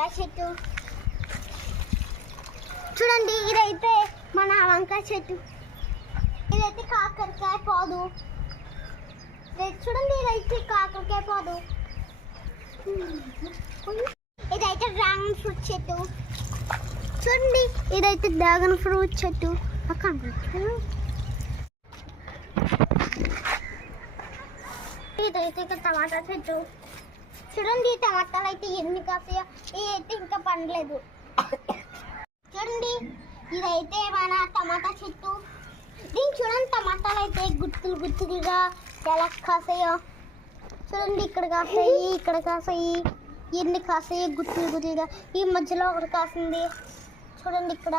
వంకాయ చెట్టు చూడండి. ఇదైతే మన వంకాయ చెట్టు. ఇదైతే కాకరకాయ పాదు. చూడండి, ఇదైతే కాకరకాయ పాదు. ఇదైతే డ్రాగన్ ఫ్రూట్ చెట్టు. చూడండి, ఇదైతే డ్రాగన్ ఫ్రూట్ చెట్టు. ఇదైతే టమాటా చెట్టు. చూడండి, టమాటాలు అయితే ఎన్ని కాస్తాయో. ఇదైతే ఇంకా పండలేదు. చూడండి, ఇదైతే మన టమాటా చెట్టు. దీన్ని చూడండి, టమాటాలు అయితే గుత్తులు గుత్తులుగా ఎలా కాసాయో. చూడండి, ఇక్కడ కాసాయి, ఇక్కడ కాసాయి, ఎన్ని కాసాయి గుత్తులు గుత్తులుగా. ఈ మధ్యలో ఒకటి కాసింది. చూడండి, ఇక్కడ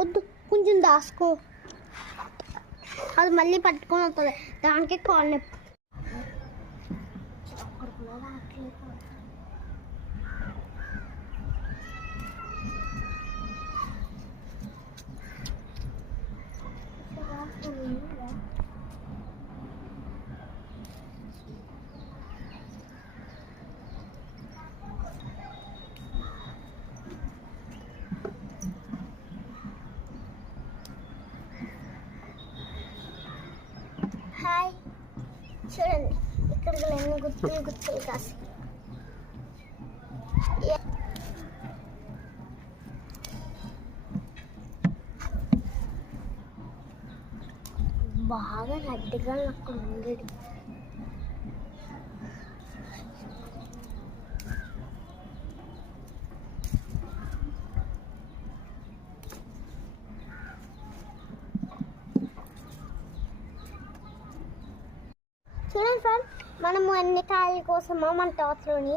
వద్దు, కొంచెం దాసుకో, అది మళ్ళీ పట్టుకొని వస్తుంది. దానికి కాల్ నొప్పి. హాయ్, చూడండి, ఇక్కడ ఎన్ని గుత్తులు గుత్తులు కాసి. బాగా రెడ్గా అక్కడ ఉండేది. చూడండి ఫ్రెండ్, మనము ఎన్ని కాయల కోసమో మన తోటలోని